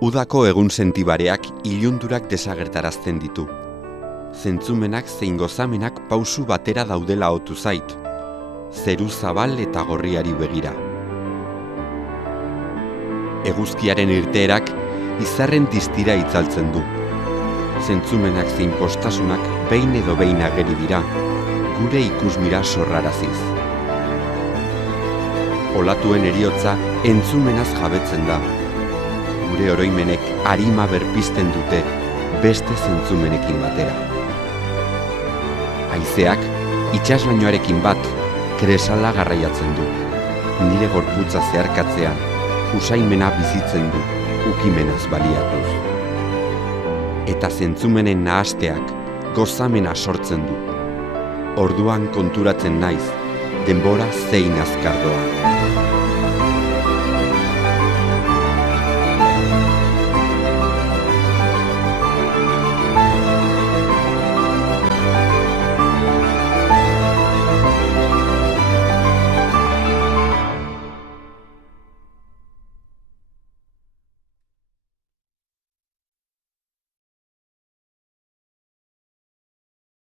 Udako egun sentibareak ilundurak desagertarazten ditu. Zentzumenak zein gozamenak pausu batera daudela otu zait, zeru zabal eta gorriari begira. Eguzkiaren irteerak izarren distira itzaltzen du. Zentzumenak zein postasunak behin edo behin ageri dira, gure ikusmira sorraraziz. Olatuen heriotza entzumenaz jabetzen da. Gure oroimenek arima berpizten dute beste zentzumenekin batera. Haizeak itsaslainoarekin bat kresala garraiatzen du. Nire gorputza zeharkatzean usaimena bizitzen du, ukimenaz baliatuz. Eta zentzumenen nahasteak gozamena sortzen du. Orduan konturatzen naiz, denbora zein azkar doa.